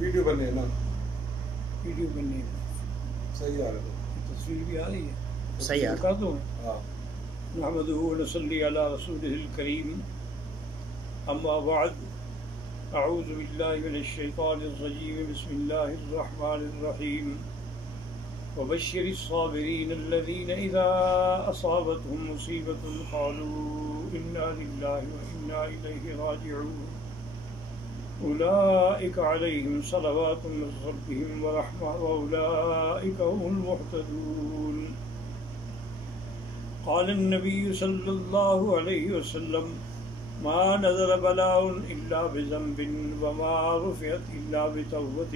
Video بننے نا video بننے صحیح آ رہا ہے، تصویر بھی آ رہی ہے، صحیح آ رہا ہے۔ کر دو ہاں نحمده ونصلي على رسوله الكريم اما بعد اعوذ بالله من الشيطان الرجيم بسم الله الرحمن الرحيم وبشر الصابرين الذين اذا اصابتهم مصيبة قالوا انا لله وانا اليه راجعون اولئك عليهم صلوات من ربهم ورحمة واولئك هم المهتدون قال النبي صلى الله عليه وسلم ما نزل بلاء إلا بذنب وما رفعت إلا بتوبة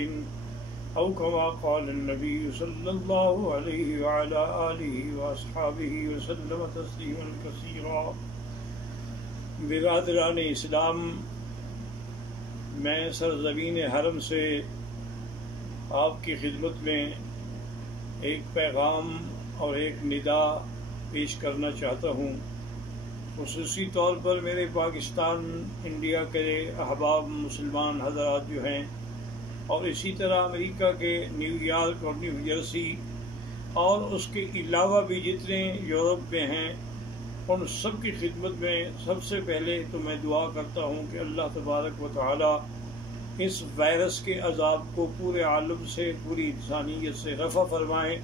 أو كما قال النبي صلى الله عليه وعلى آله وأصحابه وسلم تسليما كثيرا۔ برادران اسلام، میں سرزمین حرم سے آپ کی خدمت میں ایک پیغام اور ایک ندا پیش کرنا چاہتا ہوں۔ خصوصی طور پر میرے پاکستان انڈیا کے احباب مسلمان حضرات جو ہیں، اور اسی طرح امریکہ کے نیو یارک اور نیو جرسی اور اس کے علاوہ بھی جتنے یورپ میں ہیں، ان سب کی خدمت میں سب سے پہلے تو میں دعا کرتا ہوں کہ اللہ تبارک و تعالی اس وائرس کے عذاب کو پورے عالم سے، پوری انسانیت سے رفع فرمائیں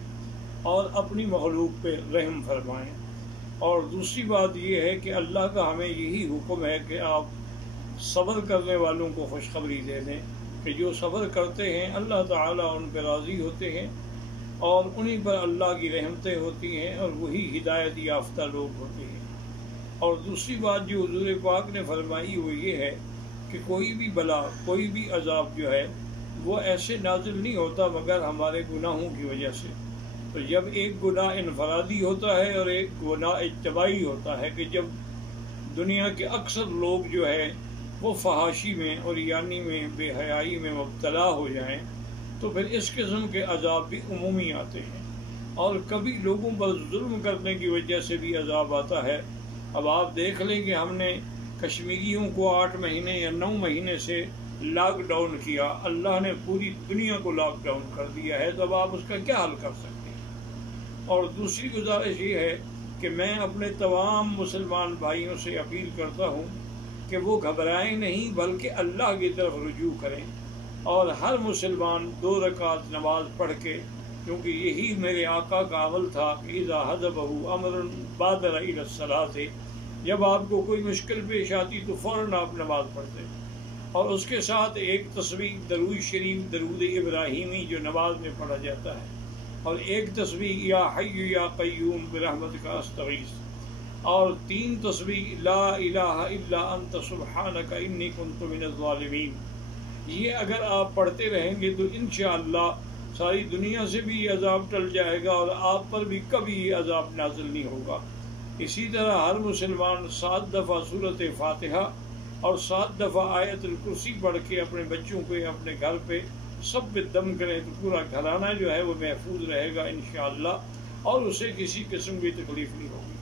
اور اپنی مخلوق پہ رحم فرمائیں۔ اور دوسری بات یہ ہے کہ اللہ کا ہمیں یہی حکم ہے کہ آپ صبر کرنے والوں کو خوشخبری دے دیں کہ جو صبر کرتے ہیں اللہ تعالیٰ ان پہ راضی ہوتے ہیں اور انہی پر اللہ کی رحمتیں ہوتی ہیں اور وہی ہدایت یافتہ لوگ ہوتے ہیں۔ اور دوسری بات جو حضور پاک نے فرمائی وہ یہ ہے کہ کوئی بھی بلا، کوئی بھی عذاب جو ہے وہ ایسے نازل نہیں ہوتا مگر ہمارے گناہوں کی وجہ سے۔ تو جب ایک گناہ انفرادی ہوتا ہے اور ایک گناہ اجتماعی ہوتا ہے کہ جب دنیا کے اکثر لوگ جو ہے وہ فحاشی میں اور یعنی میں بے حیائی میں مبتلا ہو جائیں تو پھر اس قسم کے عذاب بھی عمومی آتے ہیں، اور کبھی لوگوں پر ظلم کرنے کی وجہ سے بھی عذاب آتا ہے۔ اب آپ دیکھ لیں کہ ہم نے کشمیریوں کو 8 مہینے یا 9 مہینے سے لاک ڈاؤن کیا، اللہ نے پوری دنیا کو لاک ڈاؤن کر دیا ہے، تو اب آپ اس کا کیا حل کر سکتے ہیں؟ اور دوسری گزارش یہ ہے کہ میں اپنے تمام مسلمان بھائیوں سے اپیل کرتا ہوں کہ وہ گھبرائیں نہیں بلکہ اللہ کی طرف رجوع کریں، اور ہر مسلمان 2 رکعت نماز پڑھ کے، کیونکہ یہی میرے آقا کا عمل تھا کہ اذا حضبہ امر بادر الی الصلاۃ، جب آپ کو کوئی مشکل پیش آتی تو فوراً آپ نماز پڑھتے، اور اس کے ساتھ ایک تسبیح درود شریف، درود ابراہیمی جو نماز میں پڑھا جاتا ہے، اور ایک تسبیح یا حی یا قیوم برحمتک استغیث، اور 3 تسبیح لا الہ الا انت سبحانک انی کنت من الظالمین۔ یہ اگر آپ پڑھتے رہیں گے تو انشاءاللہ ساری دنیا سے بھی یہ عذاب ٹل جائے گا اور آپ پر بھی کبھی یہ عذاب نازل نہیں ہوگا۔ اسی طرح ہر مسلمان 7 دفعہ سورۃ فاتحہ اور 7 دفعہ آیت الکرسی پڑھ کے اپنے بچوں کو اپنے گھر پہ سب پہ دم کریں تو پورا گھرانہ جو ہے وہ محفوظ رہے گا انشاءاللہ، اور اسے کسی قسم کی تکلیف نہیں ہوگی۔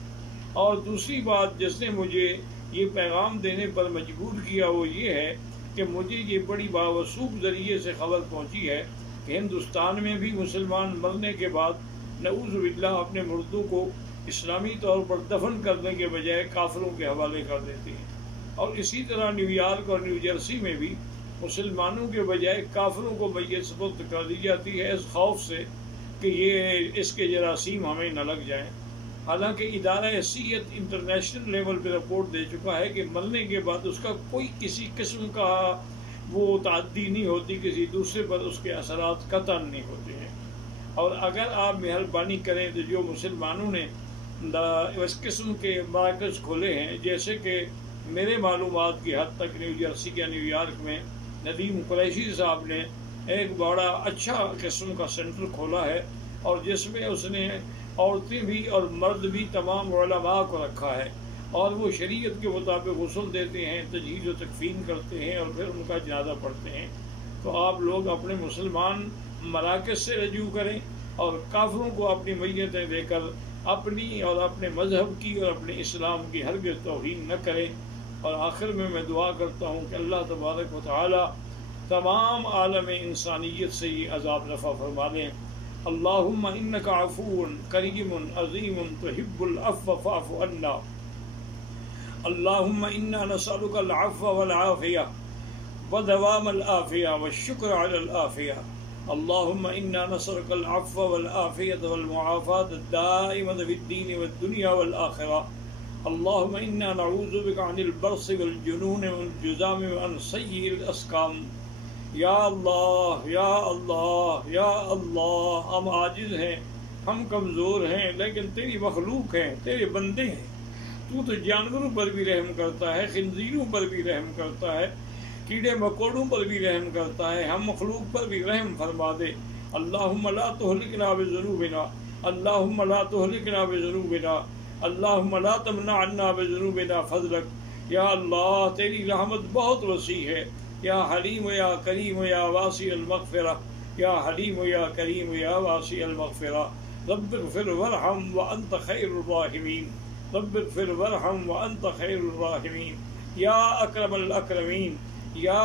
اور دوسری بات جس نے مجھے یہ پیغام دینے پر مجبور کیا وہ یہ ہے کہ مجھے یہ بڑی باوثوق ذریعے سے خبر پہنچی ہے کہ ہندوستان میں بھی مسلمان مرنے کے بعد نعوذ باللہ اپنے مردوں کو اسلامی طور پر دفن کرنے کے بجائے کافروں کے حوالے کر دیتے ہیں، اور اسی طرح نیو یارک اور نیو جرسی میں بھی مسلمانوں کے بجائے کافروں کو میت سپرد کر دی جاتی ہے اس خوف سے کہ یہ اس کے جراثیم ہمیں نہ لگ جائیں۔ حالانکہ ادارہ صحت انٹرنیشنل لیول پہ رپورٹ دے چکا ہے کہ مرنے کے بعد اس کا کوئی کسی قسم کا وہ تعدی نہیں ہوتی، کسی دوسرے پر اس کے اثرات قطعاً نہیں ہوتے ہیں۔ اور اگر آپ مہربانی کریں تو جو مسلمانوں نے اس قسم کے مراکز کھولے ہیں، جیسے کہ میرے معلومات کی حد تک نیو جرسی یا نیو یارک میں ندیم قریشی صاحب نے ایک بڑا اچھا قسم کا سینٹر کھولا ہے، اور جس میں اس نے عورتیں بھی اور مرد بھی تمام علماء کو رکھا ہے، اور وہ شریعت کے مطابق غسل دیتے ہیں، تجہیز و تکفین کرتے ہیں اور پھر ان کا جنازہ پڑھتے ہیں۔ تو آپ لوگ اپنے مسلمان مراکز سے رجوع کریں اور کافروں کو اپنی میتیں دے کر اپنی اور اپنے مذہب کی اور اپنے اسلام کی ہرگز توہین نہ کریں۔ اور آخر میں دعا کرتا ہوں کہ اللہ تبارک و تعالی تمام عالم انسانیت سے یہ عذاب رفع فرما دیں۔ اللہم انک عفو کریم عظیم تحب العفو فاعف عنا۔ اللہم انا نسألک العفو والعافیہ ودوام العافیہ والشکر علی العافیہ۔ اللہم انا نسألک العفو والعافیہ والمعافاة الدائمة فی الدین والدنیا والآخرہ۔ اللہم انا نعوذ بک عن البرص والجنون والجذام وعن سیء الاسقام۔ یا اللہ یا اللہ یا اللہ، ہم عاجز ہیں، ہم کمزور ہیں، لیکن تیری مخلوق ہیں، تیرے بندے ہیں۔ تو جانوروں پر بھی رحم کرتا ہے، خنزیروں پر بھی رحم کرتا ہے، کیڑے مکوڑوں پر بھی رحم کرتا ہے، ہم مخلوق پر بھی رحم فرما دے۔ اللہم لا تہلکنا بذنوبنا، اللہم لا تہلکنا بذنوبنا، اللہم لا تمنع عنا بذنوبنا فضلک۔ یا اللہ تیری رحمت بہت وسیع ہے، یا حلیم یا کریم یا واسع المغفرہ، یا حلیم یا کریم یا واسع المغفرہ۔ رب اغفر وارحم وانت خیر الراحمین، رب اغفر وارحم وانت خیر الراحمین، یا اکرم الاکرمین، یا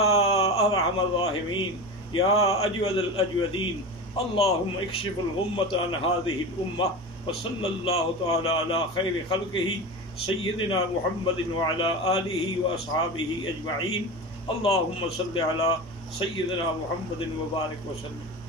ارحم الراحمین، یا اجود الاجودین۔ اللہم اکشف الغمۃ عن هذه الامہ، وصلی اللہ تعالی علی خیر خلقہ سیدنا محمد وعلی آلہ واصحابہ اجمعین۔ اللہم صلی علی سیدنا محمد وبارک وسلم۔